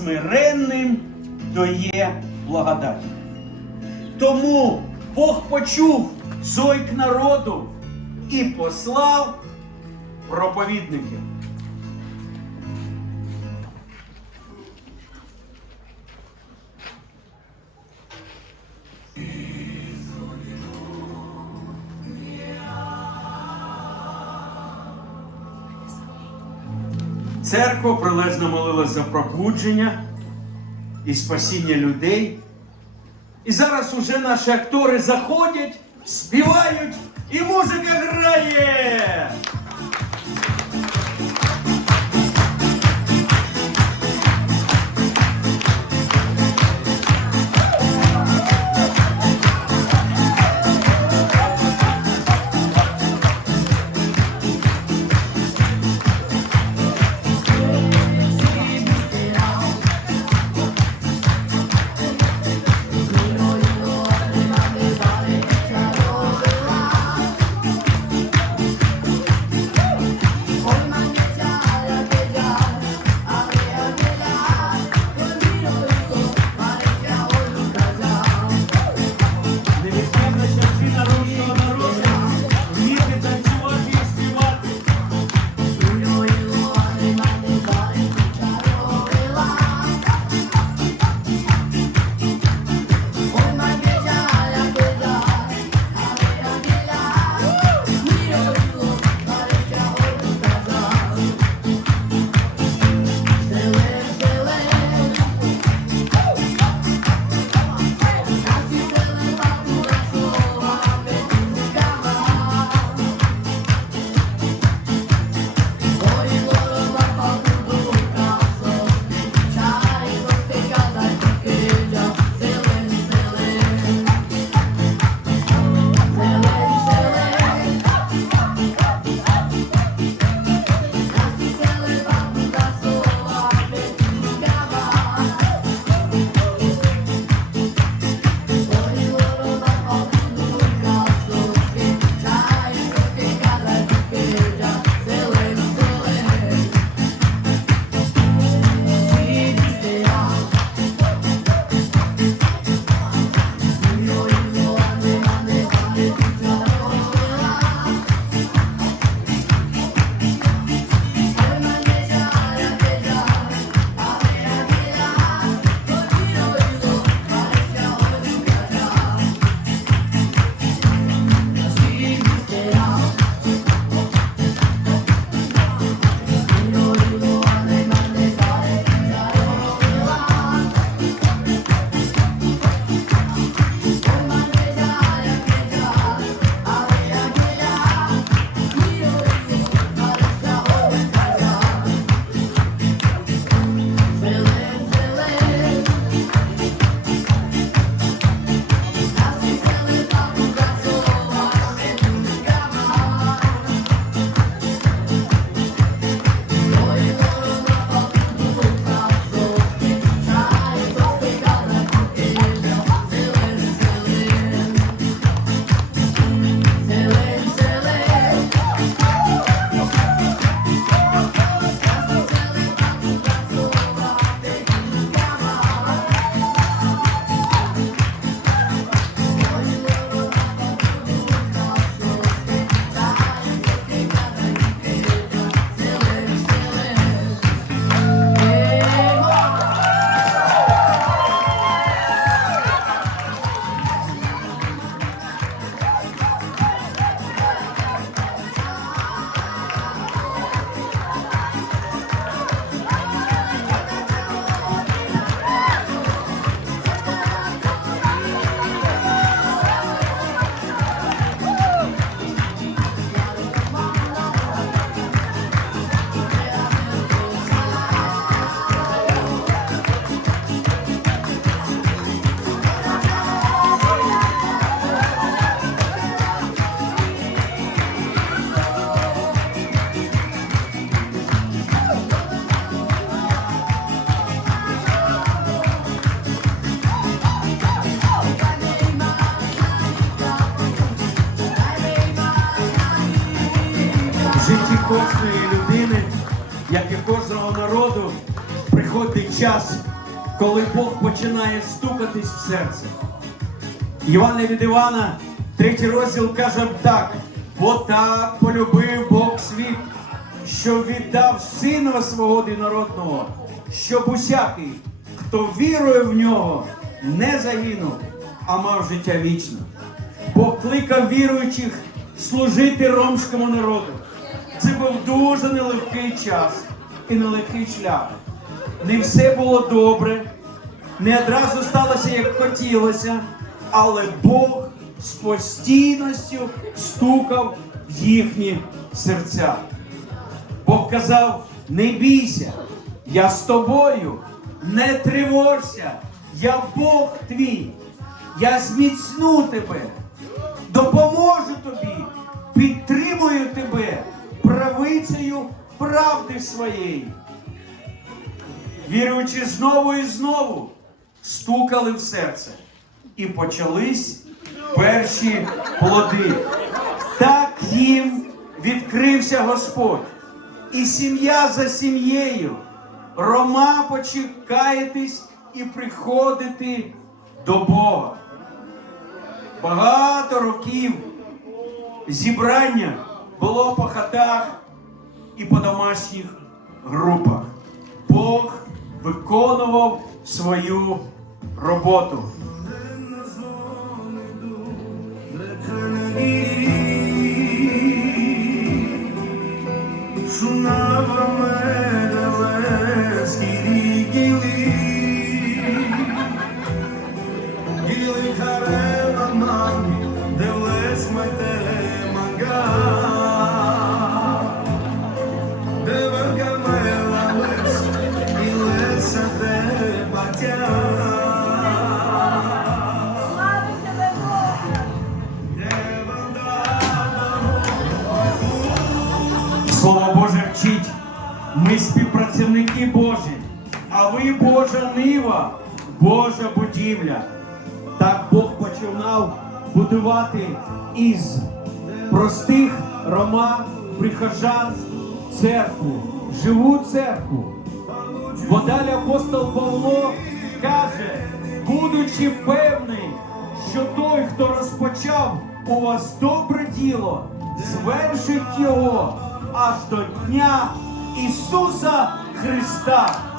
смиренним дає благодать. Тому Бог почув зойк народу і послав проповідників. Церква прилежно молилась за пробудження і спасіння людей. І зараз уже наші актори заходять, співають і музика грає. Час, коли Бог починає стукатись в серце. Івана від Івана, третій розділ каже так: бо так полюбив Бог світ, що віддав сина свого одинородного, щоб усякий, хто вірує в нього, не загинув, а мав життя вічне. Бог кликав віруючих служити ромському народу. Це був дуже нелегкий час і нелегкий шлях. Не все було добре, не одразу сталося, як хотілося, але Бог з постійністю стукав в їхні серця. Бог казав: не бійся, я з тобою, не тривожся, я Бог твій, я зміцну тебе, допоможу тобі, підтримую тебе правицею правди своєї. Віруючи знову і знову, стукали в серце. І почались перші плоди. Так їм відкрився Господь. І сім'я за сім'єю. Рома почекаєтесь і приходити до Бога. Багато років зібрання було по хатах і по домашніх групах. Бог виконував свою роботу. Божа нива, Божа будівля. Так Бог починав будувати із простих рома, прихожан церкву, живу церкву. Бо далі апостол Павло каже, будучи певний, що той, хто розпочав у вас добре діло, звершить його аж до дня Ісуса Христа.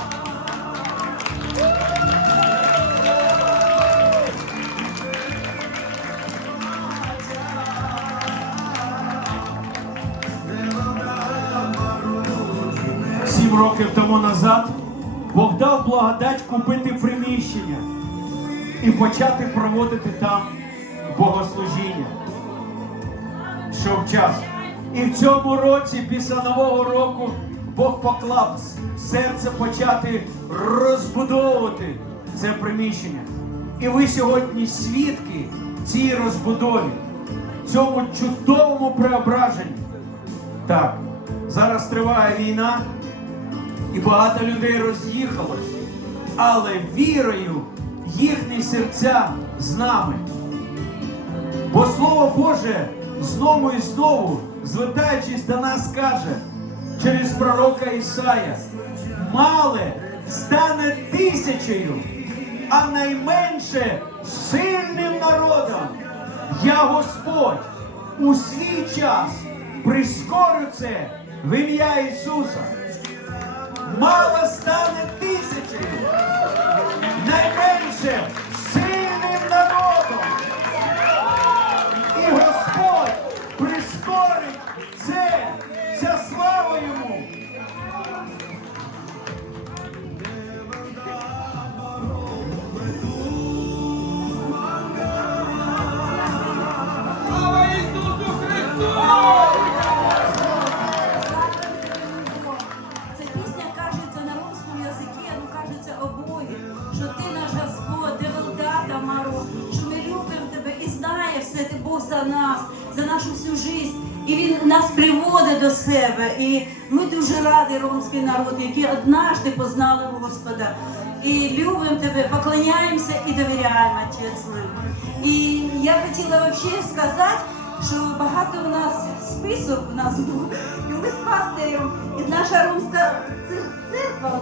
Років тому назад Бог дав благодать купити приміщення і почати проводити там богослужіння. Йшов час. І в цьому році, після Нового року, Бог поклав серце почати розбудовувати це приміщення. І ви сьогодні свідки цій розбудові, цьому чудовому преображенні. Так, зараз триває війна, і багато людей роз'їхалось, але вірою їхні серця з нами. Бо Слово Боже знову і знову, звертаючись до нас, каже через пророка Ісая, мале стане тисячею, а найменше сильним народом. Я Господь у свій час прискорю це в ім'я Ісуса. Мало стане тисячі, найменше сильним народом. Все ти Бог за нас, за нашу всю життя. І він нас приводить до себе. І ми дуже раді, ромський народ, які однажды познали Господа. І любимо тебе, поклоняємося і довіряємо Отець. І я хотіла взагалі сказати, що багато у нас список у нас був, і ми з пастирем, і наша румська церква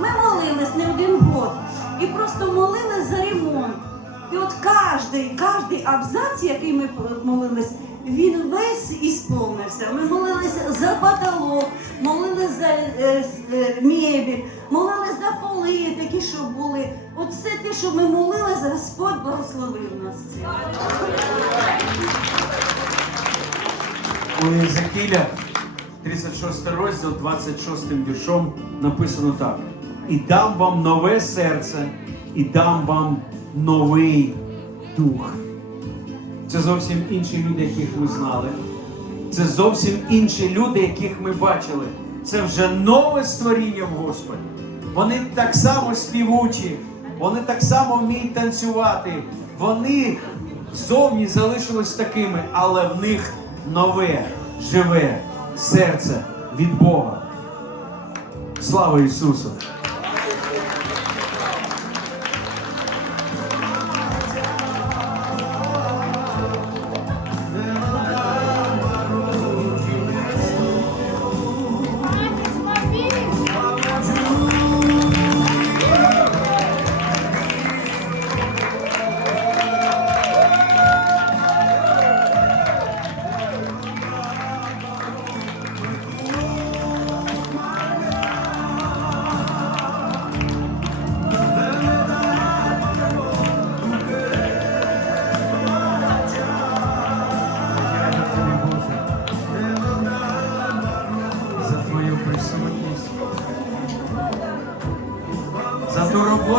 Ми молились не один год і просто молились за ремонт. І от кожний, кожний абзац, який ми молились, він весь ісповнився. Ми молилися за потолок, молились за е, е, мебель, молились за поли, такі, що були. От все те, що ми молились, Господь благословив нас. У Єзекіля 36 розділ, 26 віршом написано так: І дам вам нове серце, і дам вам новий дух. Це зовсім інші люди, яких ми знали. Це зовсім інші люди, яких ми бачили. Це вже нове створіння в Господі. Вони так само співучі, вони так само вміють танцювати. Вони зовні залишились такими, але в них нове, живе серце від Бога. Слава Ісусу!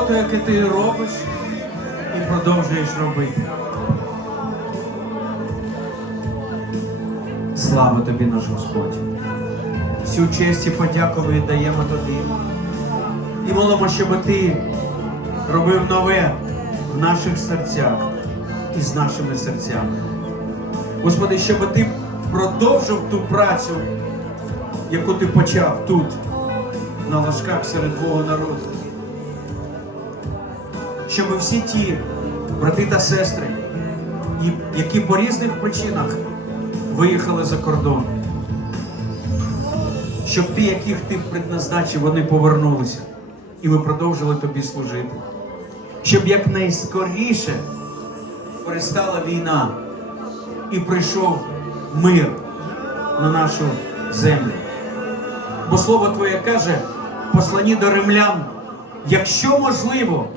Роботу, яку ти робиш і продовжуєш робити. Слава тобі, наш Господь. Всю честь і подяку ми віддаємо тобі. І молимо, щоб ти робив нове в наших серцях і з нашими серцями. Господи, щоб ти продовжив ту працю, яку ти почав тут, на ложках серед Твого народу. Щоб всі ті брати та сестри, які по різних причинах виїхали за кордон, щоб ті, яких ти предназначив, вони повернулися, і ми продовжили тобі служити. Щоб якнайскоріше перестала війна і прийшов мир на нашу землю. Бо слово Твоє каже, в посланні до римлян, якщо можливо,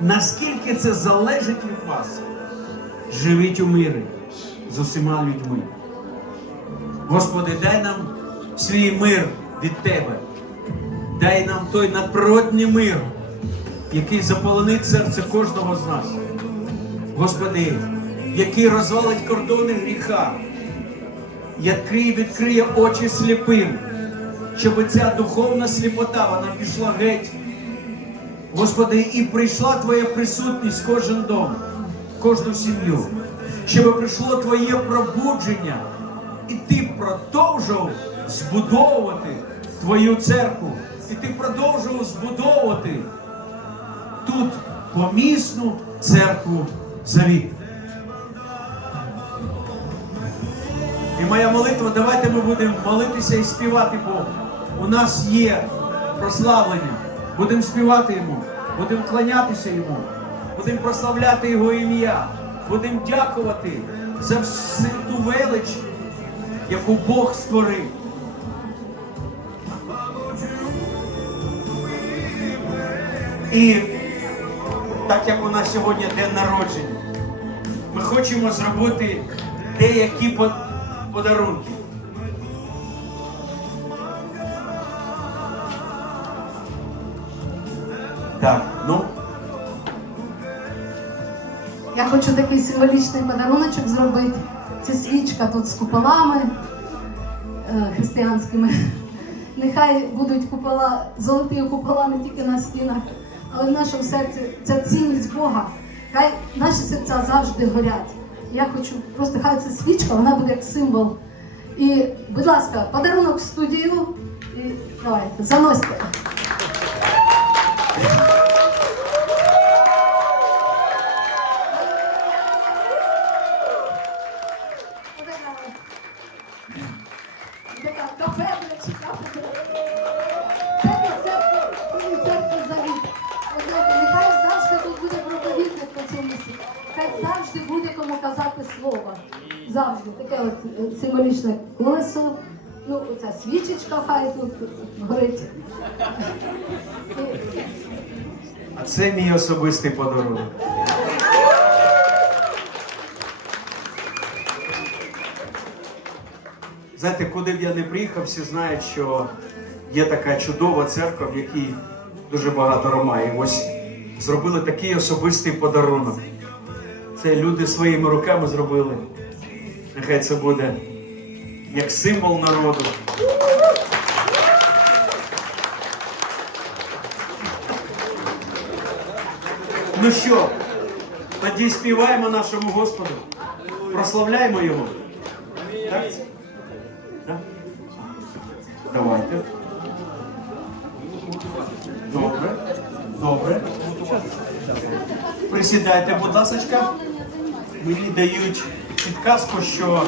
наскільки це залежить від вас, живіть у мирі з усіма людьми. Господи, дай нам свій мир від Тебе. Дай нам той надприродний мир, який заполонить серце кожного з нас. Господи, який розвалить кордони гріха, який відкриє очі сліпим, щоб ця духовна сліпота вона пішла геть. Господи, і прийшла Твоя присутність в кожен дом, в кожну сім'ю, щоб прийшло Твоє пробудження, і Ти продовжував збудовувати Твою церкву, і Ти продовжував збудовувати тут помісну церкву завіт. І моя молитва, давайте ми будемо молитися і співати Богу. У нас є прославлення. Будемо співати Йому, будемо кланятися Йому, будемо прославляти Його ім'я, будемо дякувати за всю ту велич, яку Бог створив. І так як у нас сьогодні день народження, ми хочемо зробити деякі подарунки. Так, ну, Я хочу такий символічний подаруночок зробити. Це свічка тут з куполами е, християнськими. Нехай будуть купола, золоті купола не тільки на стінах, але в нашому серці ця цінність Бога. Хай наші серця завжди горять. Я хочу просто хай ця свічка, вона буде як символ. І, будь ласка, подарунок в студію. І давайте, заносьте. От символічне колесо. Ну, оця свічечка хай тут горить. А це мій особистий подарунок. Знаєте, куди б я не приїхав, всі знають, що є така чудова церква, в якій дуже багато ромаїв. Ось зробили такий особистий подарунок. Це люди своїми руками зробили. Нехай це буде як символ народу. Ну що, тоді співаємо нашому Господу, прославляємо Його. Так? Так? Давайте. Добре. Добре. Присідайте, будь ласка. Мені дають підказку, що